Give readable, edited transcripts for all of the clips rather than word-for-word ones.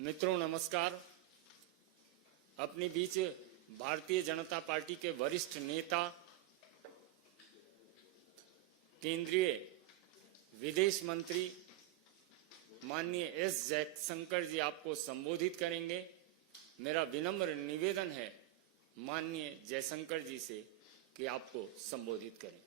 मित्रों नमस्कार। अपने बीच भारतीय जनता पार्टी के वरिष्ठ नेता केंद्रीय विदेश मंत्री माननीय एस जयशंकर जी आपको संबोधित करेंगे। मेरा विनम्र निवेदन है माननीय जयशंकर जी से कि आपको संबोधित करें।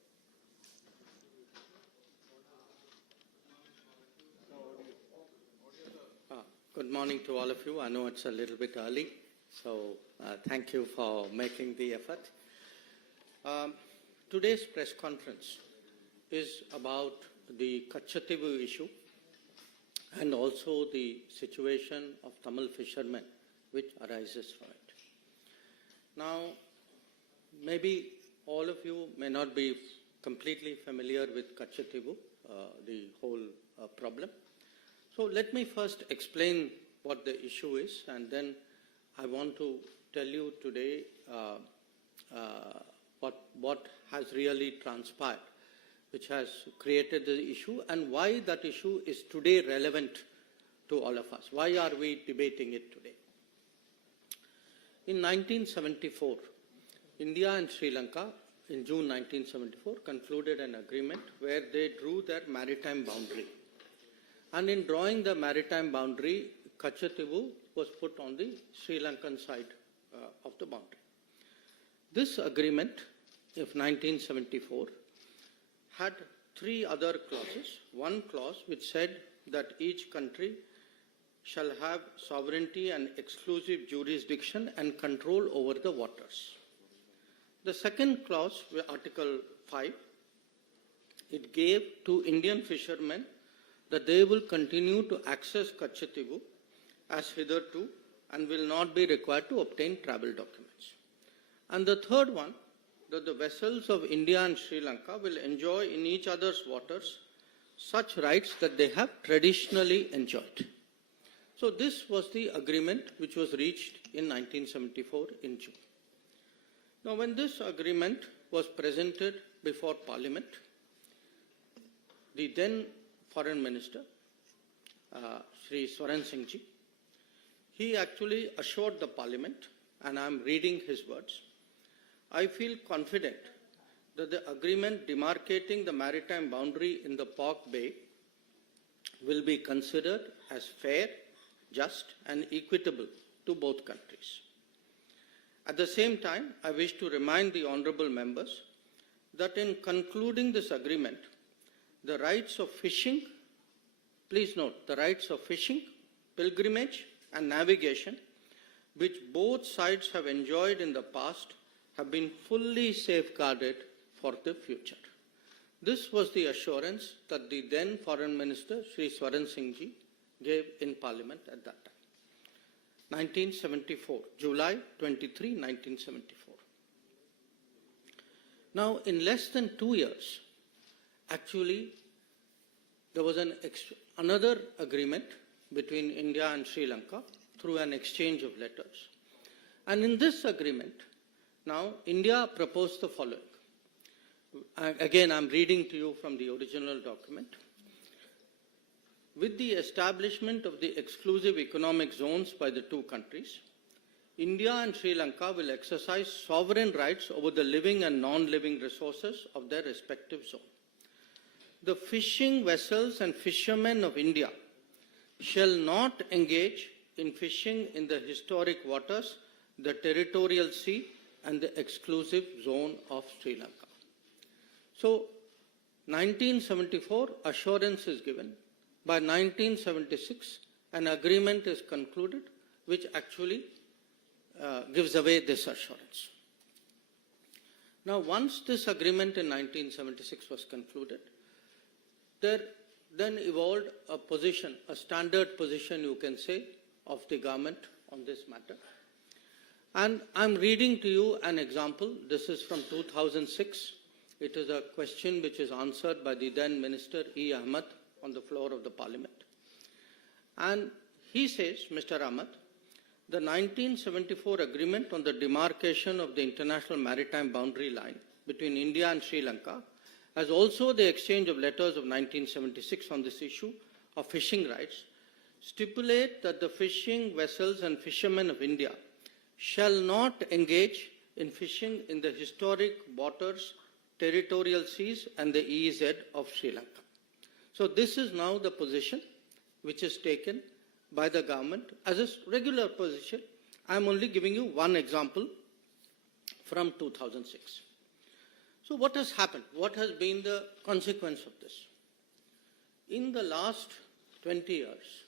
Good morning to all of you. I know it's a little bit early, so thank you for making the effort. Today's press conference is about the Kachativu issue and also the situation of Tamil fishermen which arises from it. Now, maybe all of you may not be completely familiar with Kachativu, the whole problem. So let me first explain what the issue is, and then I want to tell you today what has really transpired, which has created the issue, and why that issue is today relevant to all of us. Why are we debating it today? In 1974, India and Sri Lanka, in June 1974, concluded an agreement where they drew their maritime boundary. And in drawing the maritime boundary, Kachativu was put on the Sri Lankan side of the boundary. This agreement of 1974 had three other clauses. One clause which said that each country shall have sovereignty and exclusive jurisdiction and control over the waters. The second clause, Article 5, it gave to Indian fishermen that they will continue to access Kachativu as hitherto and will not be required to obtain travel documents. And the third one, that the vessels of India and Sri Lanka will enjoy in each other's waters such rights that they have traditionally enjoyed. So this was the agreement which was reached in 1974 in June. Now when this agreement was presented before Parliament, the then Foreign Minister, Shri Ji, he actually assured the Parliament, and I am reading his words, I feel confident that the agreement demarcating the maritime boundary in the Pork Bay will be considered as fair, just and equitable to both countries. At the same time, I wish to remind the honourable members that in concluding this agreement, the rights of fishing, please note, the rights of fishing, pilgrimage and navigation, which both sides have enjoyed in the past, have been fully safeguarded for the future. This was the assurance that the then Foreign Minister, Shri Ji, gave in Parliament at that time. 1974, July 23, 1974. Now, in less than 2 years, actually, there was another agreement between India and Sri Lanka through an exchange of letters. And in this agreement, now India proposed the following. Again, I'm reading to you from the original document. With the establishment of the exclusive economic zones by the two countries, India and Sri Lanka will exercise sovereign rights over the living and non-living resources of their respective zones. The fishing vessels and fishermen of India shall not engage in fishing in the historic waters, the territorial sea, and the exclusive zone of Sri Lanka. So, 1974, assurance is given. By 1976, an agreement is concluded which actually gives away this assurance. Now, once this agreement in 1976 was concluded, there then evolved a position, a standard position you can say, of the government on this matter. And I'm reading to you an example. This is from 2006. It is a question which is answered by the then Minister E. Ahmed on the floor of the Parliament. And he says, Mr. Ahmed, the 1974 agreement on the demarcation of the international maritime boundary line between India and Sri Lanka, as also the exchange of letters of 1976 on this issue of fishing rights, stipulate that the fishing vessels and fishermen of India shall not engage in fishing in the historic waters, territorial seas and the EEZ of Sri Lanka. So this is now the position which is taken by the government as a regular position. I am only giving you one example from 2006. So what has happened? What has been the consequence of this? In the last 20 years,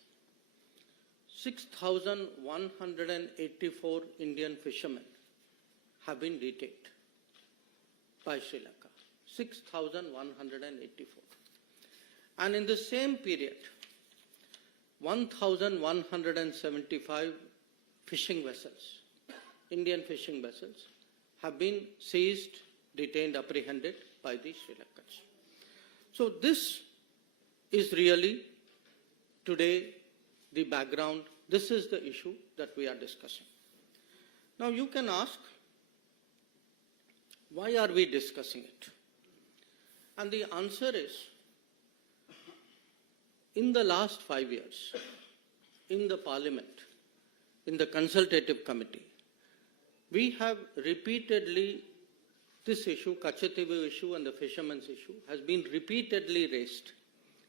6,184 Indian fishermen have been detained by Sri Lanka. 6,184. And in the same period, 1,175 fishing vessels, Indian fishing vessels, have been seized, detained, apprehended by the Sri Lankans. So this is really today the background. This is the issue that we are discussing. Now you can ask, why are we discussing it? And the answer is, in the last 5 years, in the Parliament, in the Consultative Committee, we have repeatedly, this issue, Kachativu issue and the fishermen's issue, has been repeatedly raised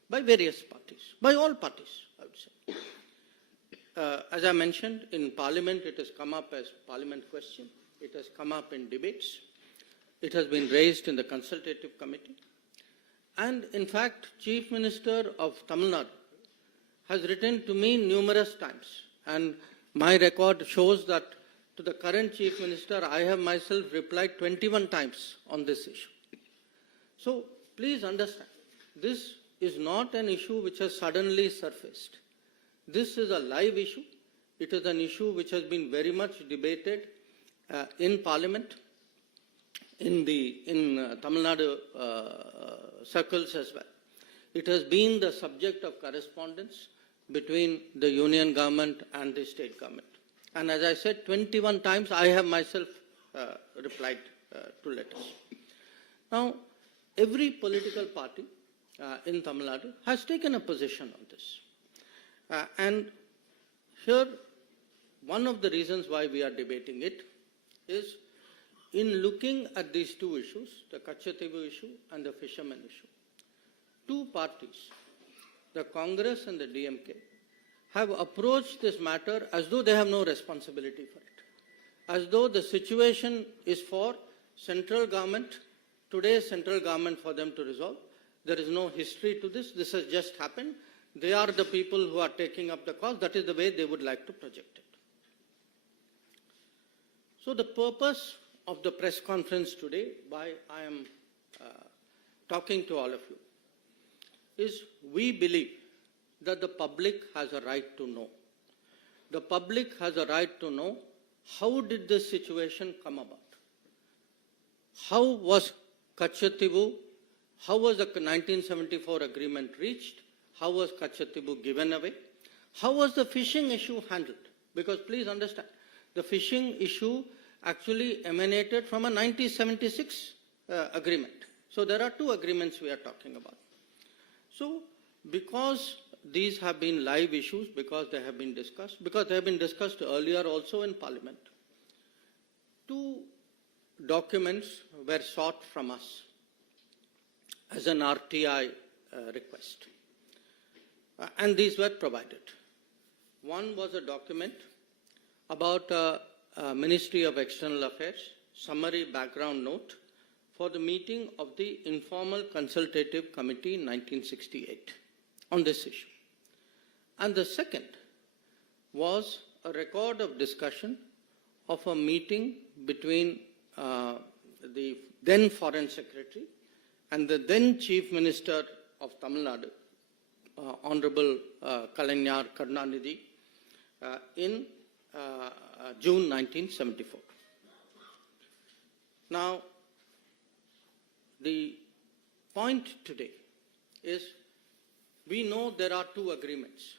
by various parties, by all parties, I would say. As I mentioned, in Parliament, it has come up as Parliament question. It has come up in debates. It has been raised in the Consultative Committee. And in fact, Chief Minister of Tamil Nadu has written to me numerous times. And my record shows that to the current Chief Minister, I have myself replied 21 times on this issue. So please understand, this is not an issue which has suddenly surfaced. This is a live issue. It is an issue which has been very much debated in Parliament, in Tamil Nadu circles as well. It has been the subject of correspondence between the union government and the state government. And as I said, 21 times I have myself replied to letters. Now, every political party in Tamil Nadu has taken a position on this. And here, one of the reasons why we are debating it is, in looking at these two issues, the Kachativu issue and the fishermen issue, two parties, the Congress and the DMK, have approached this matter as though they have no responsibility for it, as though the situation is for central government, today's central government, for them to resolve. There is no history to this. This has just happened. They are the people who are taking up the cause. That is the way they would like to project it. So the purpose of the press conference today, why I am talking to all of you, is we believe that the public has a right to know. The public has a right to know, how did this situation come about? How was Kachativu, how was the 1974 agreement reached? How was Kachativu given away? How was the fishing issue handled? Because please understand, the fishing issue actually emanated from a 1976 agreement. So there are two agreements we are talking about. So because these have been live issues, because they have been discussed earlier also in Parliament, two documents were sought from us as an RTI request. And these were provided. One was a document about Ministry of External Affairs, summary background note for the meeting of the Informal Consultative Committee in 1968 on this issue. And the second was a record of discussion of a meeting between the then Foreign Secretary and the then Chief Minister of Tamil Nadu, Honorable Kalaignar Karunanidhi, in June 1974. Now, the point today is, we know there are two agreements.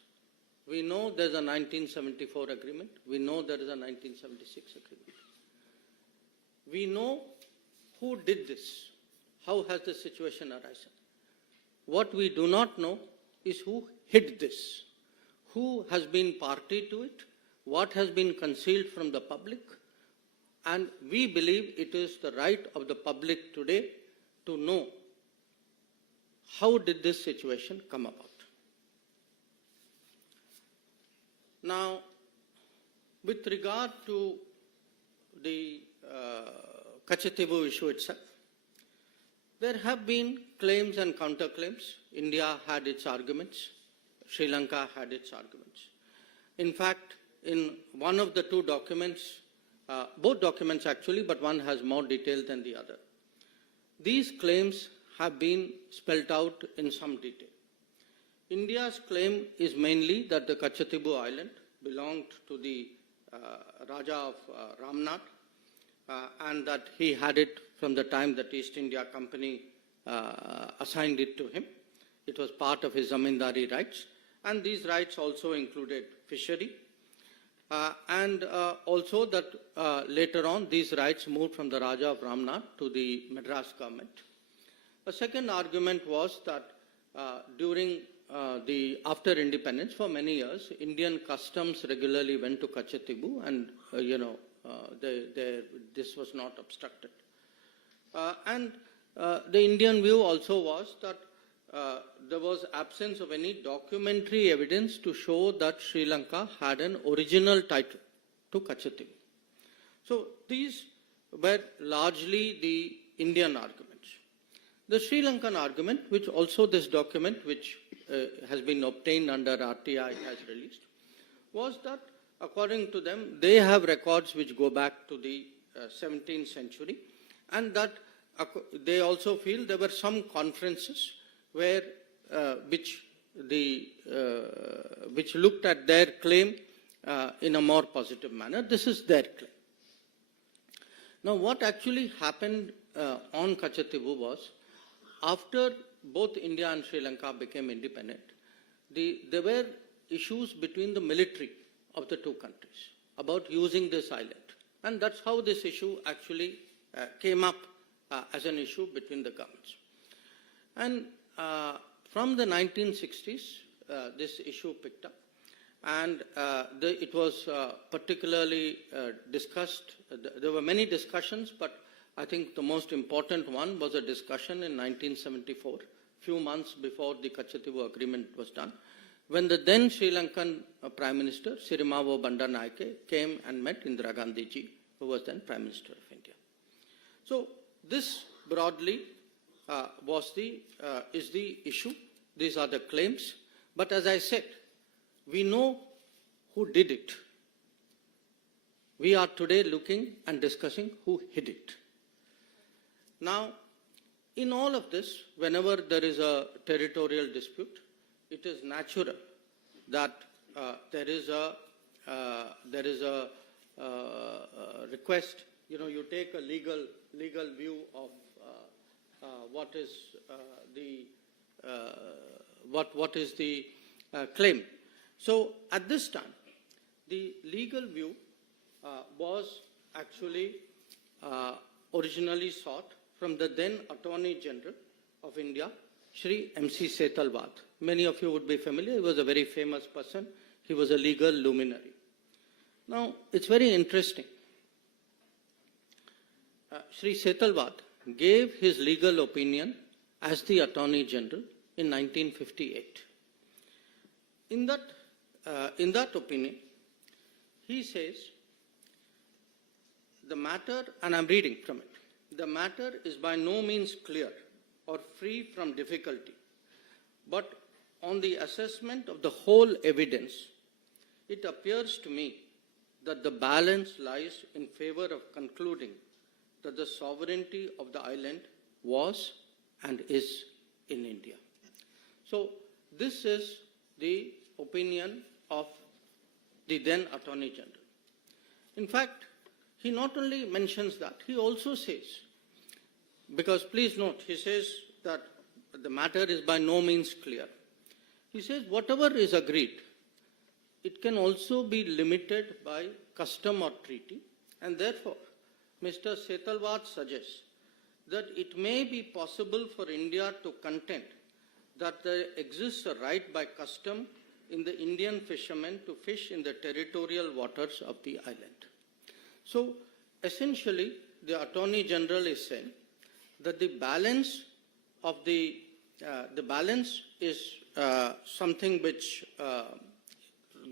We know there's a 1974 agreement. We know there is a 1976 agreement. We know who did this. How has the situation arisen? What we do not know is who hid this, who has been party to it, what has been concealed from the public, and we believe it is the right of the public today to know how did this situation come about. Now, with regard to the Kachatibu issue itself, there have been claims and counterclaims. India had its arguments. Sri Lanka had its arguments. In fact, in one of the two documents, both documents actually, but one has more detail than the other, these claims have been spelled out in some detail. India's claim is mainly that the Kachatibu Island belonged to the Raja of Ramnath, and that he had it from the time that East India Company assigned it to him. It was part of his zamindari rights, and these rights also included fishery, and also that later on these rights moved from the Raja of Ramnath to the Madras government. A second argument was that during after independence, for many years, Indian customs regularly went to Kachatibu, and this was not obstructed. And the Indian view also was that there was absence of any documentary evidence to show that Sri Lanka had an original title to Kachatibu. So these were largely the Indian arguments. The Sri Lankan argument, which also this document, which has been obtained under RTI, has released, was that according to them, they have records which go back to the 17th century, and that they also feel there were some conferences where which looked at their claim in a more positive manner. This is their claim. Now, what actually happened on Kachatibu was, after both India and Sri Lanka became independent, there were issues between the military of the two countries about using this island. And that's how this issue actually came up as an issue between the governments. And from the 1960s, this issue picked up. And it was particularly discussed. There were many discussions, but I think the most important one was a discussion in 1974, few months before the Kachatibu agreement was done, when the then Sri Lankan Prime Minister, Sirimavo Bandaranaike, came and met Indira Gandhi ji, who was then Prime Minister of India. So this broadly is the issue. These are the claims. But as I said, we know who did it. We are today looking and discussing who hid it. Now, in all of this, whenever there is a territorial dispute, it is natural that there is a request. You take a legal view of what is the claim. So at this time, the legal view was actually originally sought from the then Attorney General of India, Shri M.C. Setalvad. Many of you would be familiar. He was a very famous person. He was a legal luminary. Now, it's very interesting. Shri Setalvad gave his legal opinion as the Attorney General in 1958. In that opinion, he says, the matter, and I'm reading from it, the matter is by no means clear or free from difficulty, but on the assessment of the whole evidence, it appears to me that the balance lies in favor of concluding that the sovereignty of the island was and is in India. So this is the opinion of the then Attorney General. In fact, he not only mentions that, he also says, because please note, he says that the matter is by no means clear. He says whatever is agreed, it can also be limited by custom or treaty, and therefore Mr. Setalvad suggests that it may be possible for India to contend that there exists a right by custom in the Indian fishermen to fish in the territorial waters of the island. So essentially, the Attorney General is saying that the balance of the balance is something which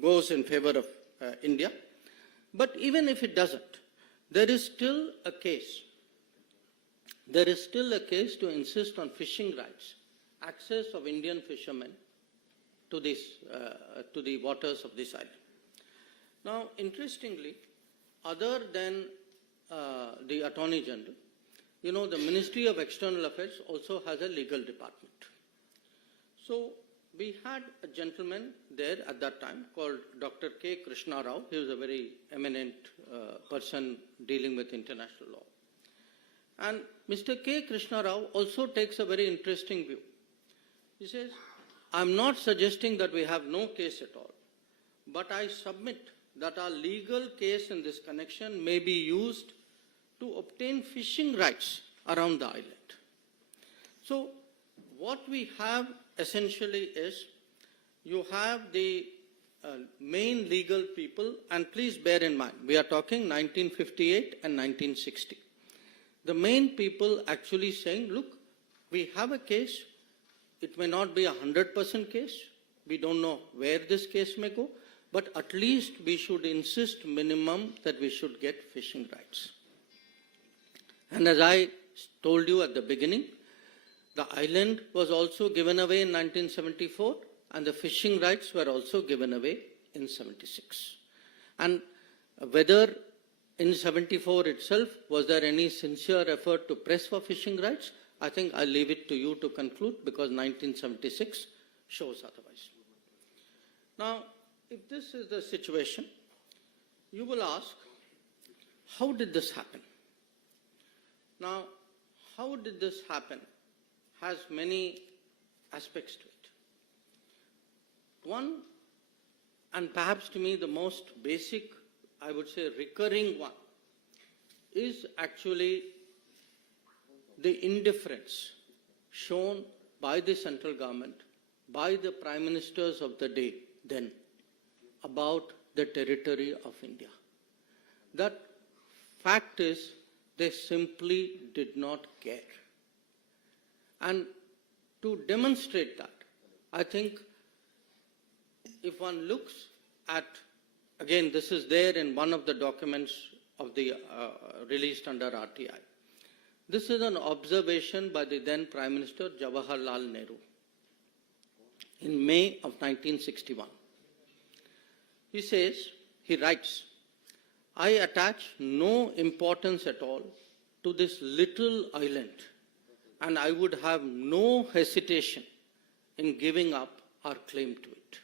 goes in favor of India. But even if it doesn't, there is still a case. There is still a case to insist on fishing rights, access of Indian fishermen to the waters of this island. Now, interestingly, other than the Attorney General, you know, the Ministry of External Affairs also has a legal department. So we had a gentleman there at that time called Dr. K. Krishna Rao. He was a very eminent person dealing with international law. And Mr. K. Krishna Rao also takes a very interesting view. He says, I'm not suggesting that we have no case at all, but I submit that our legal case in this connection may be used to obtain fishing rights around the island. So what we have essentially is, you have the main legal people, and please bear in mind, we are talking 1958 and 1960. The main people actually saying, look, we have a case, it may not be 100% case, we don't know where this case may go, but at least we should insist minimum that we should get fishing rights. And as I told you at the beginning, the island was also given away in 1974, and the fishing rights were also given away in 76. And whether in 74 itself, was there any sincere effort to press for fishing rights? I think I'll leave it to you to conclude, because 1976 shows otherwise. Now, if this is the situation, you will ask, how did this happen? Now, how did this happen has many aspects to it. One, and perhaps to me the most basic, I would say recurring one, is actually the indifference shown by the central government, by the prime ministers of the day then, about the territory of India. That fact is, they simply did not care. And to demonstrate that, I think if one looks at, again, this is there in one of the documents of the released under RTI. This is an observation by the then Prime Minister Jawaharlal Nehru in May of 1961. He says, he writes, I attach no importance at all to this little island, and I would have no hesitation in giving up our claim to it.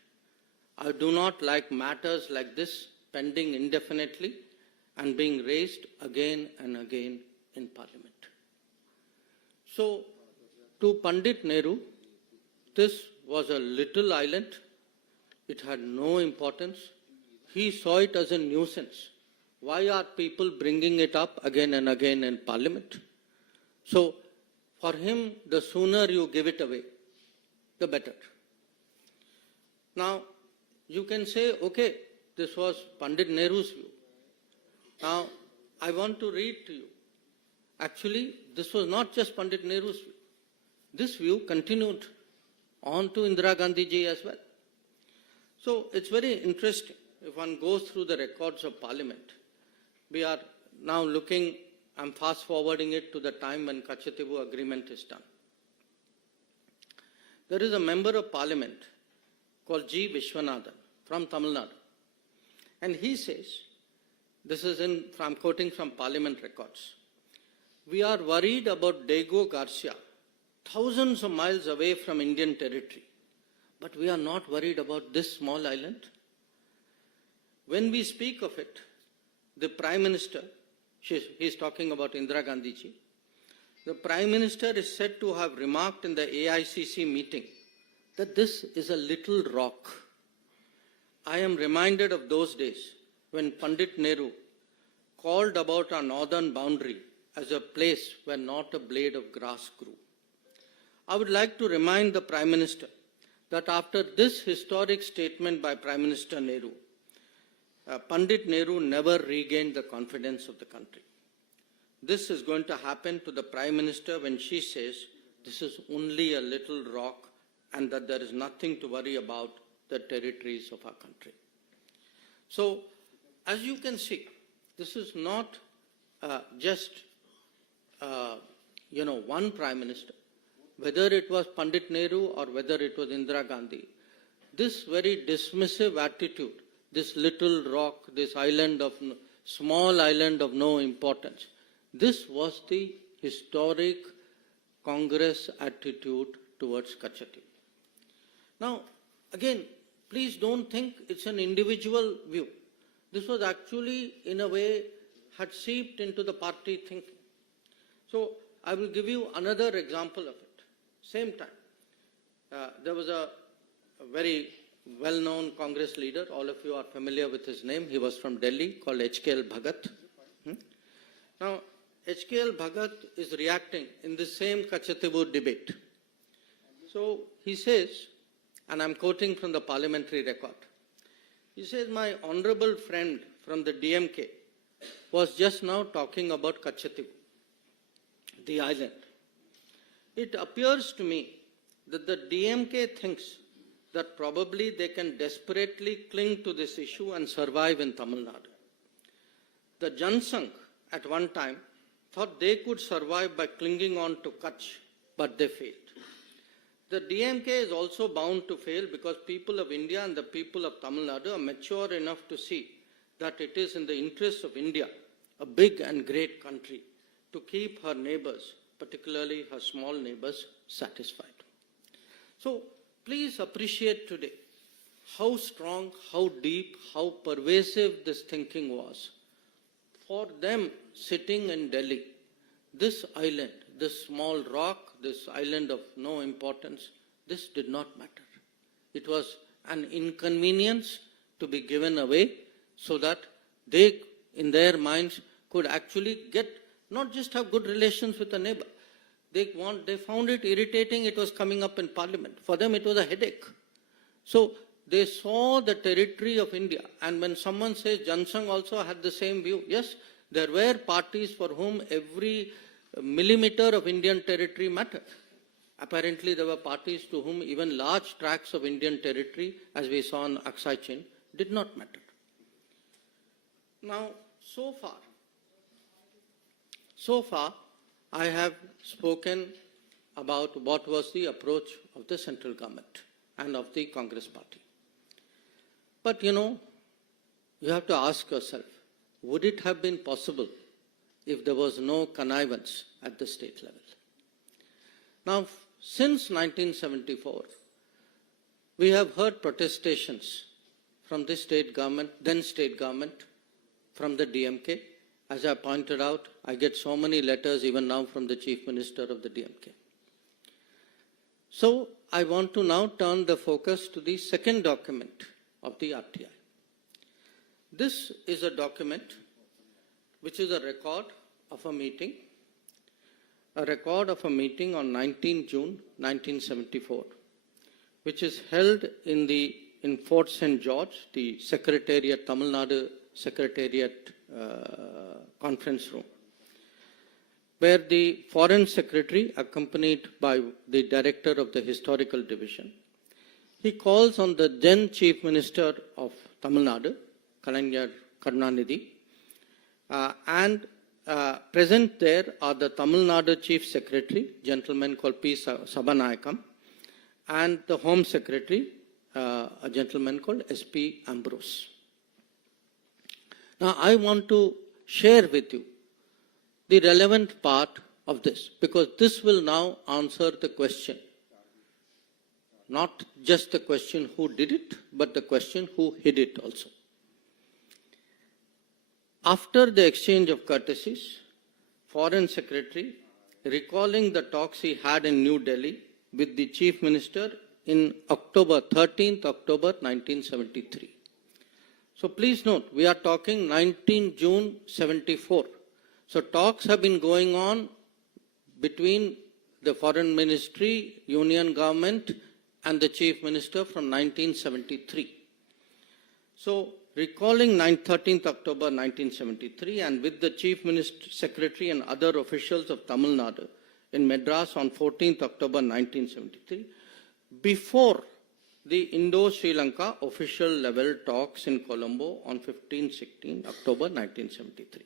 I do not like matters like this pending indefinitely and being raised again and again in Parliament. So, to Pandit Nehru, this was a little island. It had no importance. He saw it as a nuisance. Why are people bringing it up again and again in Parliament? So, for him, the sooner you give it away, the better. Now, you can say, okay, this was Pandit Nehru's view. Now, I want to read to you. Actually, this was not just Pandit Nehru's view. This view continued on to Indira Gandhi ji as well. So, it's very interesting. If one goes through the records of Parliament, we are now looking, I'm fast forwarding it to the time when Kachatibu agreement is done. There is a member of Parliament called G. Vishwanathan from Tamil Nadu. And he says, this is I'm quoting from Parliament records, we are worried about Diego Garcia, thousands of miles away from Indian territory, but we are not worried about this small island. When we speak of it, the Prime Minister, he's talking about Indira Gandhi ji, the Prime Minister is said to have remarked in the AICC meeting that this is a little rock. I am reminded of those days when Pandit Nehru called about our northern boundary as a place where not a blade of grass grew. I would like to remind the Prime Minister that after this historic statement by Prime Minister Nehru, Pandit Nehru never regained the confidence of the country. This is going to happen to the Prime Minister when she says this is only a little rock and that there is nothing to worry about the territories of our country. So, as you can see, this is not just one Prime Minister. Whether it was Pandit Nehru or whether it was Indira Gandhi, this very dismissive attitude, this little rock, this small island of no importance, this was the historic Congress attitude towards Kachati. Now, again, please don't think it's an individual view. This was actually, in a way, had seeped into the party thinking. So, I will give you another example of it. Same time, there was a very well-known Congress leader, all of you are familiar with his name, he was from Delhi, called HKL Bhagat. Now, HKL Bhagat is reacting in the same Kachatibu debate. So, he says, and I'm quoting from the parliamentary record, he says, my honorable friend from the DMK was just now talking about Kachatibu, the island. It appears to me that the DMK thinks that probably they can desperately cling to this issue and survive in Tamil Nadu. The Jaishankar at one time thought they could survive by clinging on to Kutch, but they failed. The DMK is also bound to fail because people of India and the people of Tamil Nadu are mature enough to see that it is in the interest of India, a big and great country, to keep her neighbors, particularly her small neighbors, satisfied. So, please appreciate today how strong, how deep, how pervasive this thinking was. For them sitting in Delhi, this island, this small rock, this island of no importance, this did not matter. It was an inconvenience to be given away so that they, in their minds, could actually not just have good relations with a neighbor. They found it irritating, it was coming up in parliament. For them, it was a headache. So, they saw the territory of India. And when someone says Jaishankar also had the same view, yes, there were parties for whom every millimeter of Indian territory mattered. Apparently, there were parties to whom even large tracts of Indian territory, as we saw in Aksai Chin, did not matter. Now, so far, I have spoken about what was the approach of the central government and of the Congress party. But you have to ask yourself, would it have been possible if there was no connivance at the state level? Now, since 1974, we have heard protestations from the state government, then state government, from the DMK. As I pointed out, I get so many letters even now from the Chief Minister of the DMK. So, I want to now turn the focus to the second document of the RTI. This is a document which is a record of a meeting on 19 June 1974, which is held in Fort St. George, the Secretariat, Tamil Nadu Secretariat conference room, where the Foreign Secretary, accompanied by the Director of the Historical Division, he calls on the then Chief Minister of Tamil Nadu, Kalaignar Karunanidhi, and present there are the Tamil Nadu Chief Secretary, gentleman called P. Sabanayakam, and the Home Secretary, a gentleman called S.P. Ambrose. Now, I want to share with you the relevant part of this, because this will now answer the question. Not just the question who did it, but the question who hid it also. After the exchange of courtesies, Foreign Secretary, recalling the talks he had in New Delhi with the Chief Minister in 13th October 1973. So please note, we are talking 19 June 74. So talks have been going on between the Foreign Ministry, Union Government, and the Chief Minister from 1973. So, recalling 13th October 1973 and with the Chief Minister, Secretary and other officials of Tamil Nadu in Madras on 14th October 1973, before the Indo-Sri Lanka official level talks in Colombo on 15-16 October 1973.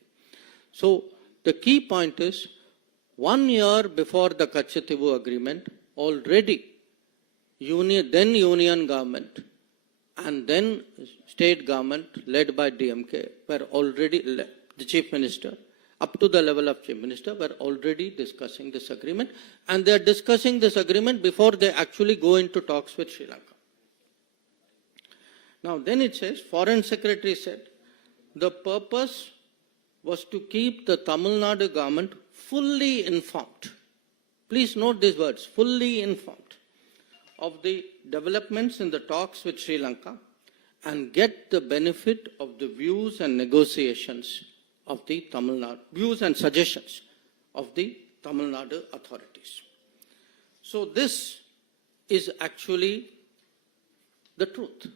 So, the key point is, 1 year before the Kachativu agreement, already then Union government and then state government led by DMK were already, the Chief Minister, up to the level of Chief Minister, were already discussing this agreement, and they are discussing this agreement before they actually go into talks with Sri Lanka. Now then it says, Foreign Secretary said, the purpose was to keep the Tamil Nadu government fully informed. Please note these words, fully informed of the developments in the talks with Sri Lanka and get the benefit of the views and negotiations of the Tamil Nadu, views and suggestions of the Tamil Nadu authorities. So this is actually the truth.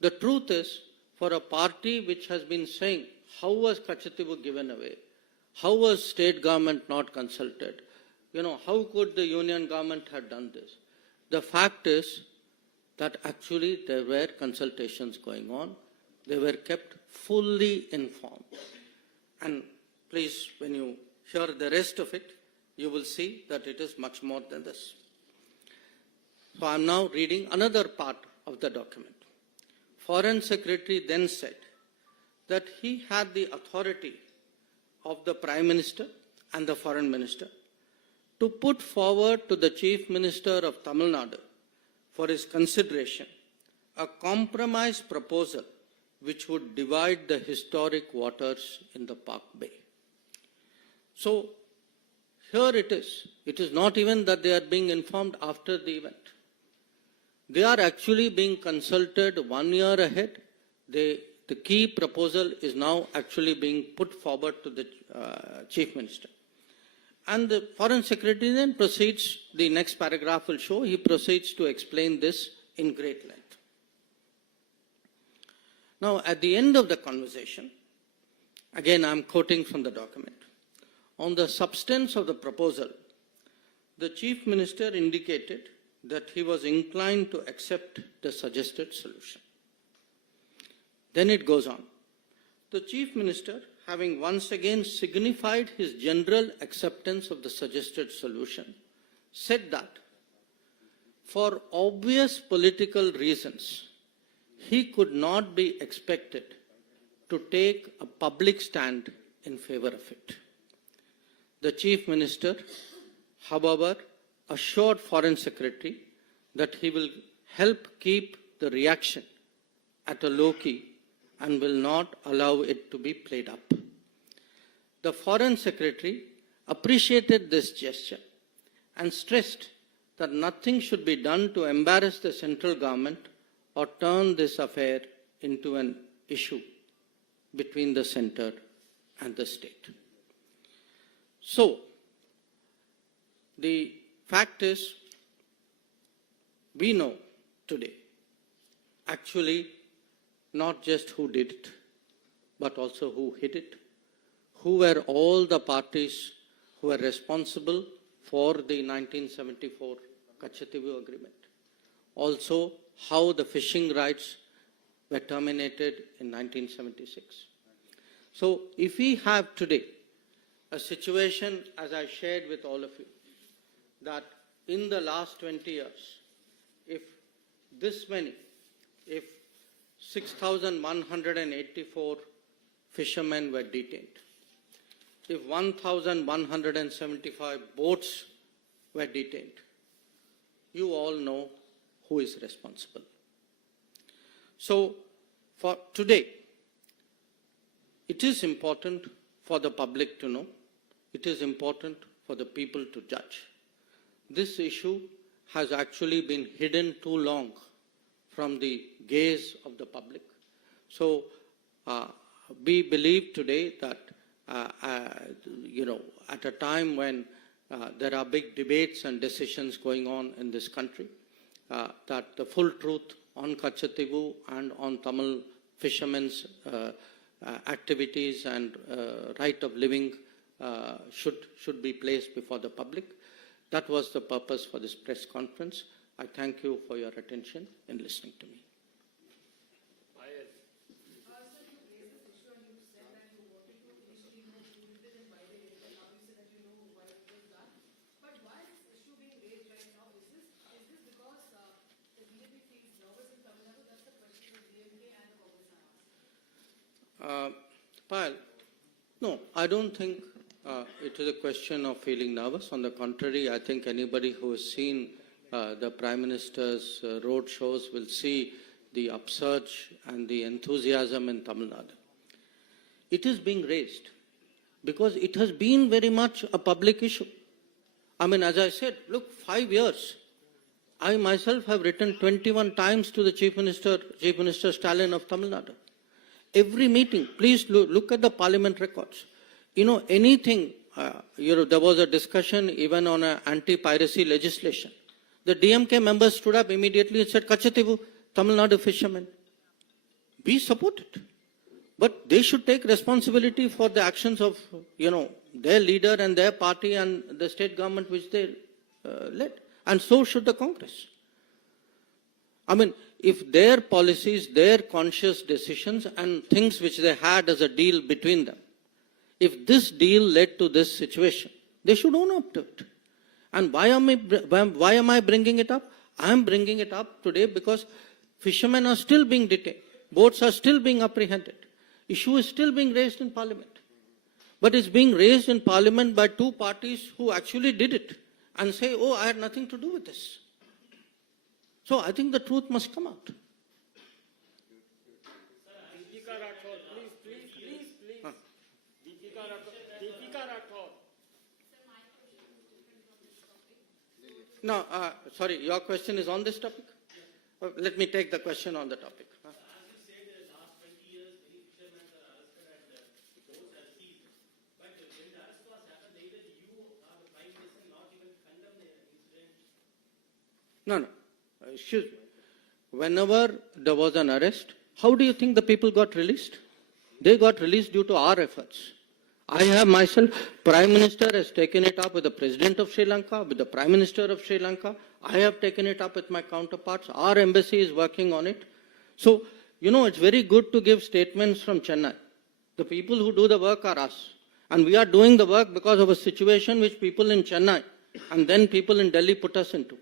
The truth is, for a party which has been saying, how was Kachativu given away? How was state government not consulted? How could the union government have done this? The fact is that actually there were consultations going on. They were kept fully informed. And please, when you hear the rest of it, you will see that it is much more than this. So I am now reading another part of the document. Foreign Secretary then said that he had the authority of the Prime Minister and the Foreign Minister to put forward to the Chief Minister of Tamil Nadu for his consideration a compromise proposal which would divide the historic waters in the Park Bay. So here it is. It is not even that they are being informed after the event. They are actually being consulted 1 year ahead. The key proposal is now actually being put forward to the Chief Minister. And the Foreign Secretary then proceeds, the next paragraph will show, he proceeds to explain this in great length. Now, at the end of the conversation, again I am quoting from the document, on the substance of the proposal, the Chief Minister indicated that he was inclined to accept the suggested solution. Then it goes on. The Chief Minister, having once again signified his general acceptance of the suggested solution, said that for obvious political reasons, he could not be expected to take a public stand in favor of it. The Chief Minister, however, assured Foreign Secretary that he will help keep the reaction at a low key and will not allow it to be played up. The Foreign Secretary appreciated this gesture and stressed that nothing should be done to embarrass the central government or turn this affair into an issue between the center and the state. So, the fact is, we know today actually not just who did it, but also who hid it, who were all the parties who were responsible for the 1974 Kachativu agreement. Also, how the fishing rights were terminated in 1976. So, if we have today a situation, as I shared with all of you, that in the last 20 years, if 6,184 fishermen were detained, if 1,175 boats were detained, you all know who is responsible. So, for today, it is important for the public to know, it is important for the people to judge. This issue has actually been hidden too long from the gaze of the public. So, we believe today that, at a time when there are big debates and decisions going on in this country, that the full truth on Kachativu and on Tamil fishermen's activities and right of living should be placed before the public. That was the purpose for this press conference. I thank you for your attention in listening to me. Payal, no, I don't think it is a question of feeling nervous. On the contrary, I think anybody who has seen the Prime Minister's road shows will see the upsurge and the enthusiasm in Tamil Nadu. It is being raised because it has been very much a public issue. I mean, as I said, look, 5 years. I myself have written 21 times to the Chief Minister Stalin of Tamil Nadu. Every meeting, please look at the parliament records. You know, anything, there was a discussion even on anti-piracy legislation. The DMK members stood up immediately and said, Kachativu, Tamil Nadu fishermen. We support it. But they should take responsibility for the actions of, their leader and their party and the state government which they led. And so should the Congress. I mean, if their policies, their conscious decisions and things which they had as a deal between them, if this deal led to this situation, they should own up to it. And why am I bringing it up? I am bringing it up today because fishermen are still being detained. Boats are still being apprehended. Issue is still being raised in Parliament. But it's being raised in Parliament by two parties who actually did it and say, oh, I had nothing to do with this. So I think the truth must come out. Deepika Rathod, please. Deepika Rathod. No, sorry, your question is on this topic? Let me take the question on the topic. No. Excuse me. Whenever there was an arrest, how do you think the people got released? They got released due to our efforts. I have myself, Prime Minister has taken it up with the President of Sri Lanka, with the Prime Minister of Sri Lanka. I have taken it up with my counterparts. Our embassy is working on it. So, it's very good to give statements from Chennai. The people who do the work are us. And we are doing the work because of a situation which people in Chennai and then people in Delhi put us into.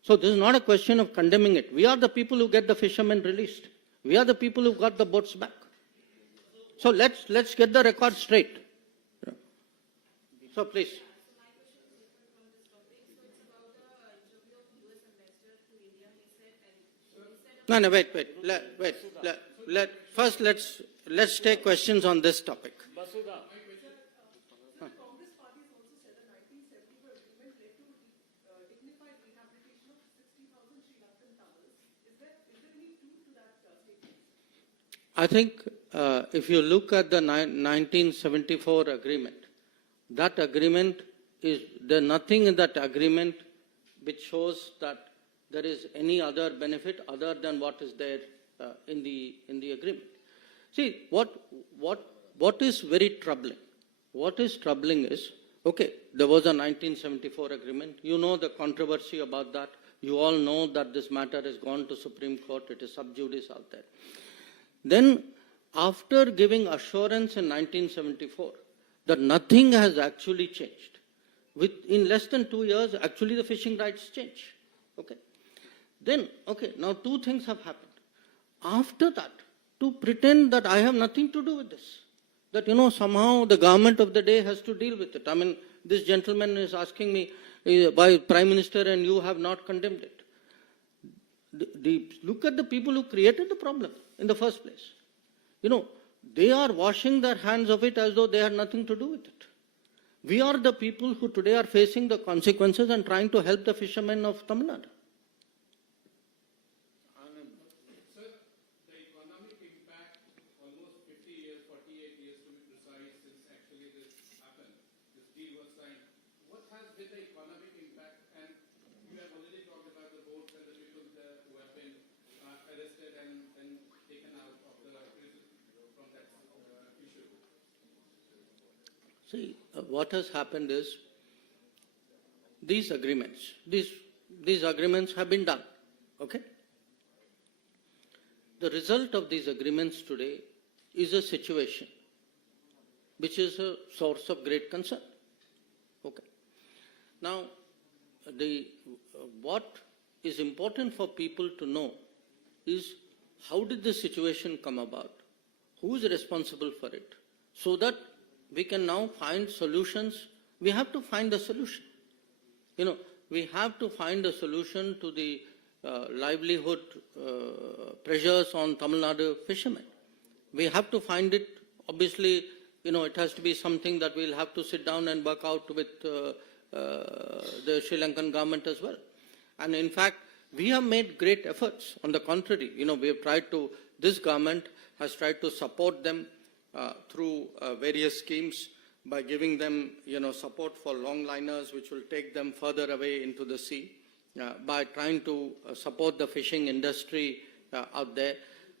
So this is not a question of condemning it. We are the people who get the fishermen released. We are the people who got the boats back. So let's get the record straight. So please. No, wait. First, let's take questions on this topic. Basudha. I think if you look at the 1974 agreement, that agreement there's nothing in that agreement which shows that there is any other benefit other than what is there in the agreement. See, what is very troubling? What is troubling is, okay, there was a 1974 agreement. You know the controversy about that. You all know that this matter has gone to Supreme Court. It is sub judice out there. Then, after giving assurance in 1974 that nothing has actually changed, in less than 2 years, actually the fishing rights change. Okay. Then, now two things have happened. After that, to pretend that I have nothing to do with this, that somehow the government of the day has to deal with it. I mean, this gentleman is asking me why Prime Minister and you have not condemned it. Look at the people who created the problem in the first place. They are washing their hands of it as though they had nothing to do with it. We are the people who today are facing the consequences and trying to help the fishermen of Tamil Nadu. Sir, the economic impact, almost 50 years, 48 years to be precise, since actually this happened, this deal was signed. What has been the economic impact? And you have already talked about the boats and the See, what has happened is these agreements have been done, okay? The result of these agreements today is a situation which is a source of great concern, okay? Now, what is important for people to know is how did this situation come about? Who is responsible for it? So that we can now find solutions. We have to find a solution. We have to find a solution to the livelihood pressures on Tamil Nadu fishermen. We have to find it. Obviously, it has to be something that we'll have to sit down and work out with the Sri Lankan government as well. And in fact, we have made great efforts. On the contrary, we have tried to, this government has tried to support them through various schemes by giving them, support for longliners, which will take them further away into the sea, by trying to support the fishing industry out there,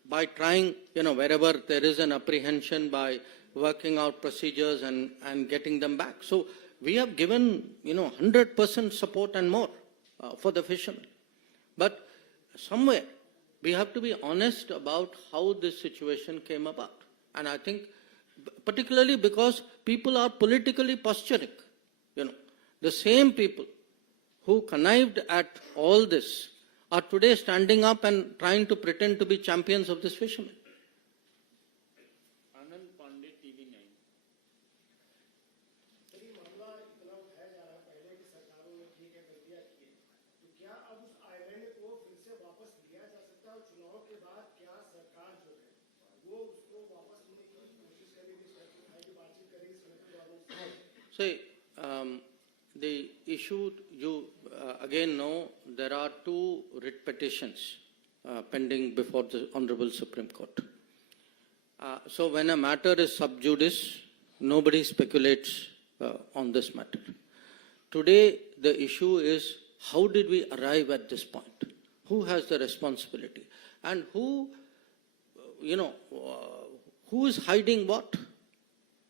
by trying, wherever there is an apprehension, by working out procedures and getting them back. So we have given, 100% support and more for the fishermen. But somewhere we have to be honest about how this situation came about. And I think particularly because people are politically posturing, the same people who connived at all this are today standing up and trying to pretend to be champions of this fishermen. Anand Pandey, TV9. यदि मामला इतना उठाया जा रहा है पहले की सरकारों ने ठीक है कर दिया किए तो क्या अब उस आइलैंड को फिर से वापस लिया जा सकता है और चुनाव के बाद क्या सरकार जो है वो उसको वापस लेने की कोशिश करेगी की बातचीत करेगी श्रीलंकन गवर्नमेंट से? See, the issue, you again know, there are two writ petitions pending before the Honorable Supreme Court. So when a matter is sub judice, nobody speculates on this matter. Today, the issue is how did we arrive at this point? Who has the responsibility? And who is hiding what?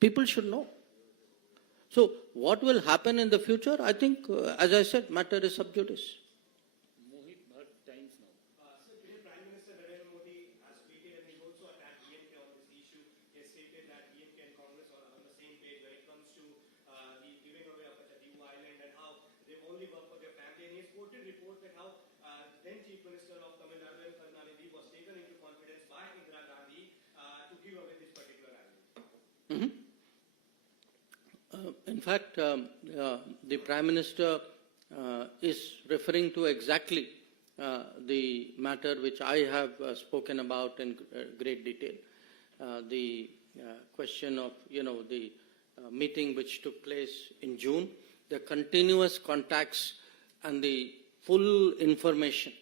People should know. So what will happen in the future? I think, as I said, matter is sub judice. Mohit Bhatt, Times Now. Sir, today Prime Minister Narendra Modi has tweeted and he also attacked DMK on this issue. He has stated that DMK and Congress are on the same page when it comes to the giving away of Diu Island and how they only work for their family. And he has quoted reports that how then Chief Minister of Tamil Nadu Karnataka was taken into confidence by Indira Gandhi to give away this particular island. Mm-hmm. In fact, the Prime Minister is referring to exactly the matter which I have spoken about in great detail. The question of, the meeting which took place in June, the continuous contacts and the full information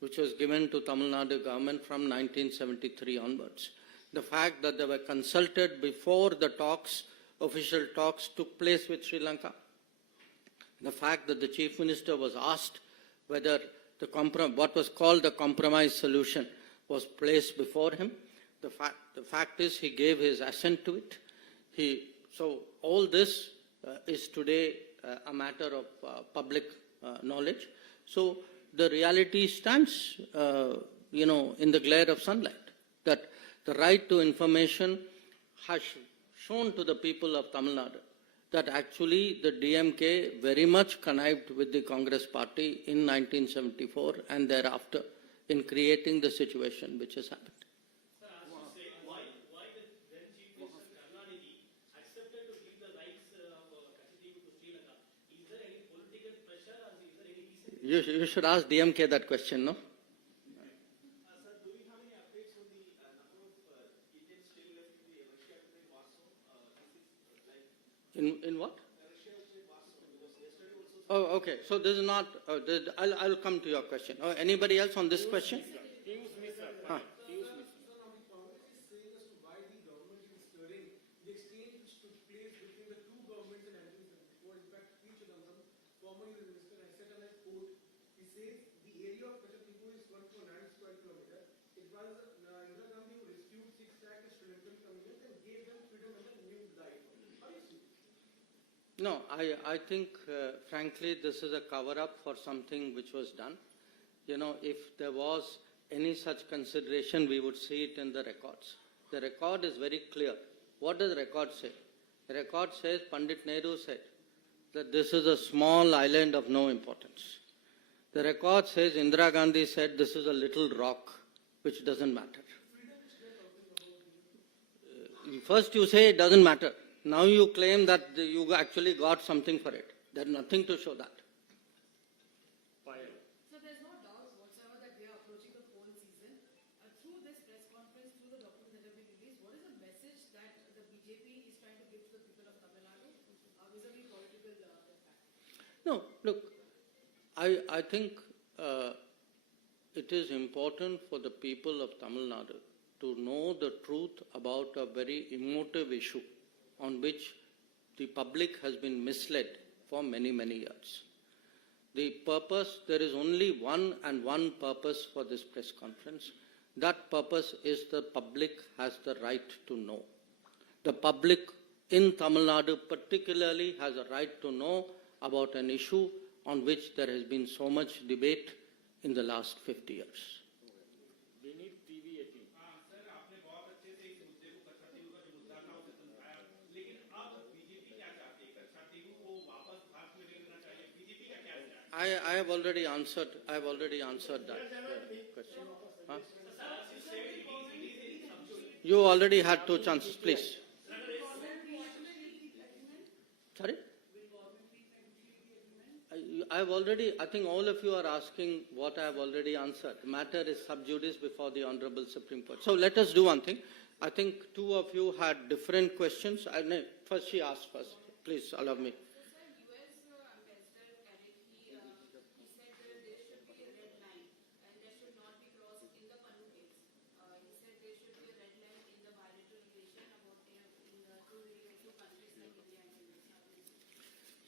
which was given to Tamil Nadu government from 1973 onwards. The fact that they were consulted before the talks, official talks took place with Sri Lanka. The fact that the Chief Minister was asked whether what was called the compromise solution was placed before him. The fact is he gave his assent to it. So all this is today a matter of public knowledge. So the reality stands, in the glare of sunlight, that the right to information has shown to the people of Tamil Nadu that actually the DMK very much connived with the Congress party in 1974 and thereafter in creating the situation which has happened. Sir, as you say, why the then Chief Minister Karnataka accepted to give the rights of Kachadipu to Sri Lanka? Is there any political pressure or is there any reason? You should ask DMK that question, no? Sir, do we have any updates on the number of Indians still left in the Russia today, Warsaw? In what? Russia today, Warsaw, because yesterday also. Oh, okay. So this is not, I'll come to your question. Anybody else on this question? Piyush Mishra. Huh. Piyush Mishra. Sir, now the Congress is saying as to why the government is stirring the exchange which took place between the two governments in 1974. In fact, P. Chidambaram, former Union Minister, has said, and I quote, he says, the area of Kachadipu is 1.9 square kilometers. It was Indira Gandhi who rescued 6 lakh Sri Lankan communities and gave them freedom and a new life. How do you see? No, I think, frankly, this is a cover-up for something which was done. You know, if there was any such consideration, we would see it in the records. The record is very clear. What does the record say? The record says Pandit Nehru said that this is a small island of no importance. The record says Indira Gandhi said this is a little rock which doesn't matter. First you say it doesn't matter. Now you claim that you actually got something for it. There's nothing to show that. So there's no doubt whatsoever that we are approaching the poll season. Through this press conference, through the documents that have been released, what is the message that the BJP is trying to give to the people of Tamil Nadu vis-a-vis political impact? No, look, I think it is important for the people of Tamil Nadu to know the truth about a very emotive issue on which the public has been misled for many, many years. The purpose, there is only one purpose for this press conference. That purpose is the public has the right to know. The public in Tamil Nadu particularly has a right to know about an issue on which there has been so much debate in the last 50 years. We need TV 18. Sir आपने बहुत अच्छे से इस मुद्दे को कच्चा TV का जो मुद्दा था उसे समझाया, लेकिन अब बीजेपी क्या चाहती है? कच्चा टीवी को वापस भारत में ले लेना चाहिए। बीजेपी का क्या विचार है? I have already answered that question. Huh? You already had two chances, please. Sorry? I think all of you are asking what I have already answered. The matter is sub judice before the Honorable Supreme Court. So let us do one thing. I think two of you had different questions. First, she asked first. Please allow me.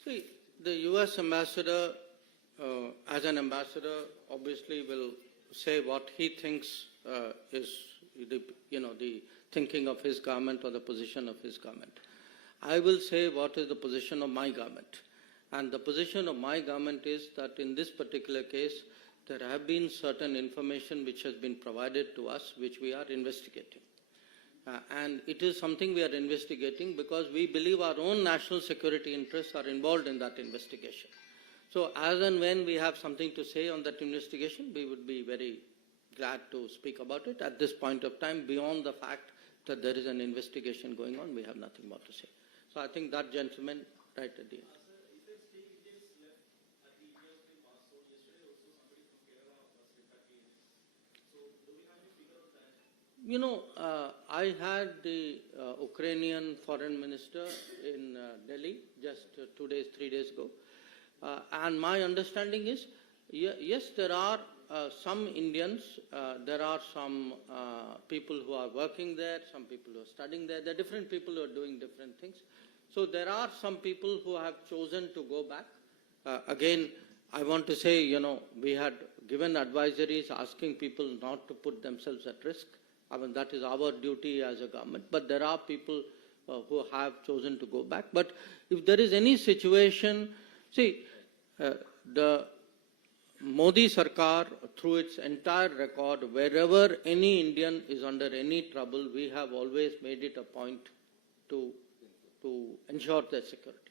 See, the U.S. ambassador, as an ambassador, obviously will say what he thinks is the thinking of his government or the position of his government. I will say what is the position of my government. And the position of my government is that in this particular case, there have been certain information which has been provided to us, which we are investigating. And it is something we are investigating because we believe our own national security interests are involved in that investigation. So as and when we have something to say on that investigation, we would be very glad to speak about it. At this point of time, beyond the fact that there is an investigation going on, we have nothing more to say. So I think that gentleman right at the end. You know, I had the Ukrainian foreign minister in Delhi just 2 days, 3 days ago. And my understanding is, yes, there are some Indians, there are some people who are working there, some people who are studying there. There are different people who are doing different things. So there are some people who have chosen to go back. Again, I want to say, we had given advisories asking people not to put themselves at risk. I mean, that is our duty as a government. But there are people who have chosen to go back. But if there is any situation, see, the Modi Sarkar, through its entire record, wherever any Indian is under any trouble, we have always made it a point to ensure their security.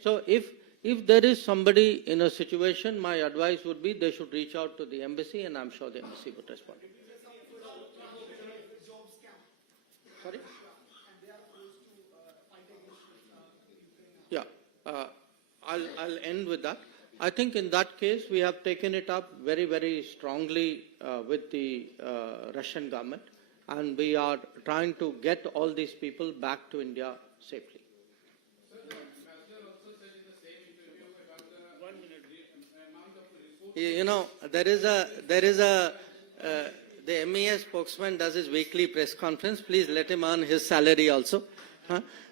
So if there is somebody in a situation, my advice would be they should reach out to the embassy, and I'm sure the embassy would respond. Sorry? Yeah, I'll end with that. I think in that case, we have taken it up very, very strongly with the Russian government, and we are trying to get all these people back to India safely. Sir, the ambassador also said in the same interview about the 1 minute. amount of resources. There is a the MES spokesman does his weekly press conference. Please let him earn his salary also.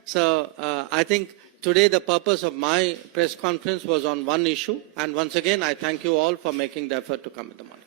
So I think today the purpose of my press conference was on one issue. And once again, I thank you all for making the effort to come in the morning.